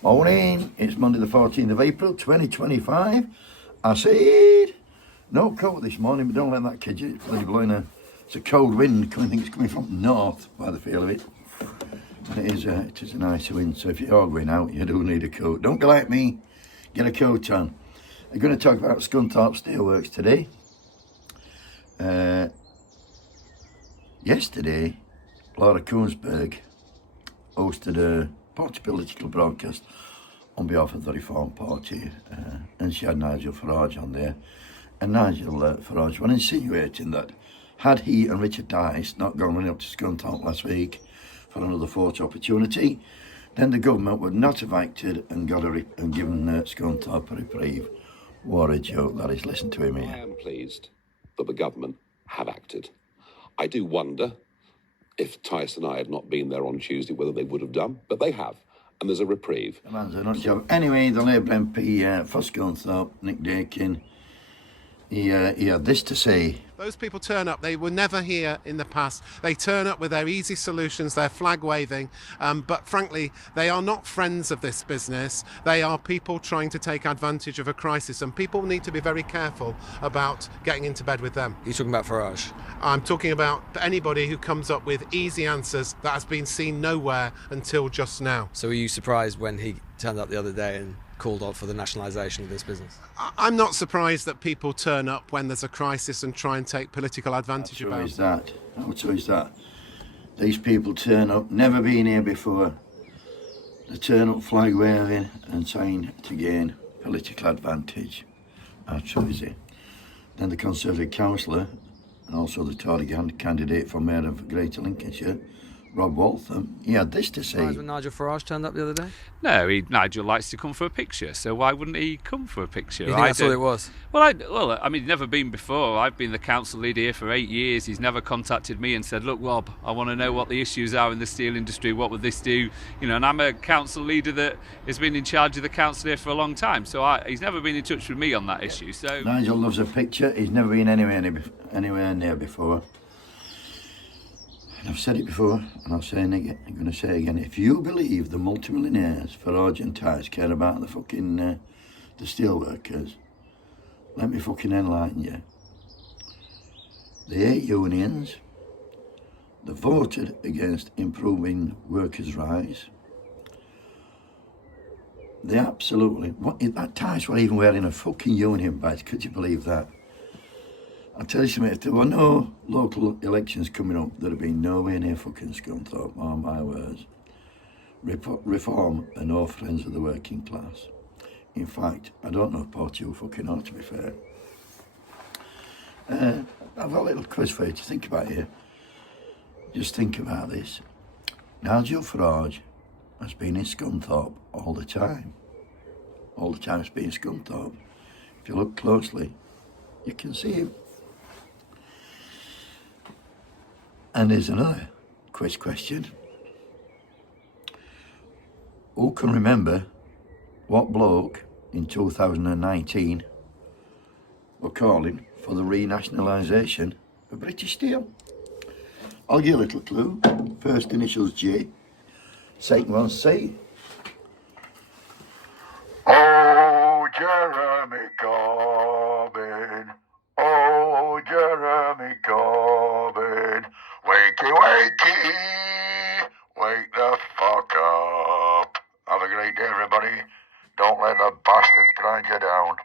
Morning, it's Monday the 14th of April 2025. I said no coat this morning, but don't let that kid you. It's bloody blowing it's a cold wind. I think it's coming from north by the feel of it. And it is a nice wind, so if you're going out, you do need a coat. Don't be like me, get a coat on. I'm going to talk about Scunthorpe Steelworks today. Yesterday, Laura Koonsberg hosted a party political broadcast on behalf of the Reform Party, and she had Nigel Farage on there. And Nigel Farage was insinuating that had he and Richard Dice not gone running up to Scunthorpe last week for another photo opportunity, then the government would not have acted and given Scunthorpe a reprieve. What a joke that is. Listen to him here. I am pleased that the government have acted. I do wonder if Tice and I had not been there on Tuesday, whether they would have done, but they have, and there's a reprieve. The man's a nut job. Anyway, the Labour MP for Scunthorpe, Nick Dakin, he had this to say. Those people turn up, they were never here in the past. They turn up with their easy solutions, their flag waving, but frankly, they are not friends of this business. They are people trying to take advantage of a crisis, and people need to be very careful about getting into bed with them. You're talking about Farage? I'm talking about anybody who comes up with easy answers that has been seen nowhere until just now. So were you surprised when he turned up the other day and called out for the nationalisation of this business? I'm not surprised that people turn up when there's a crisis and try and take political advantage about it. How true is that? These people turn up, never been here before. They turn up flag waving and trying to gain political advantage. How true is it? Then the Conservative councillor and also the Tory candidate for Mayor of Greater Lincolnshire, Rob Waltham, he had this to say. When Nigel Farage turned up the other day? No, Nigel likes to come for a picture, so why wouldn't he come for a picture? You think that's all it was? Well, I mean, he's never been before. I've been the council leader here for 8 years. He's never contacted me and said, look, Rob, I want to know what the issues are in the steel industry. What would this do? You know, and I'm a council leader that has been in charge of the council here for a long time, so he's never been in touch with me on that issue. So Nigel loves a picture. He's never been anywhere near before. And I've said it before, and I'm going to say again, if you believe the multimillionaires, Farage and Tice, care about the fucking, the steel workers, let me fucking enlighten you. The 8 unions, they voted against improving workers' rights. They absolutely, that Tice were even wearing a fucking union badge, could you believe that? I'll tell you something, if there were no local elections coming up, there'd have been nowhere near fucking Scunthorpe, mark my words. Reform are no friends of the working class. In fact, I don't know if party who fucking are, to be fair. I've got a little quiz for you to think about here. Just think about this. Nigel Farage has been in Scunthorpe all the time. All the time he's been in Scunthorpe. If you look closely, you can see him. And here's another quiz question. Who can remember what bloke in 2019 were calling for the renationalisation of British Steel? I'll give you a little clue. First initials J, second one C. Oh, Jeremy Corbyn. Oh, Jeremy Corbyn. Wakey, wakey, wake the fuck up. Have a great day, everybody. Don't let the bastards grind you down.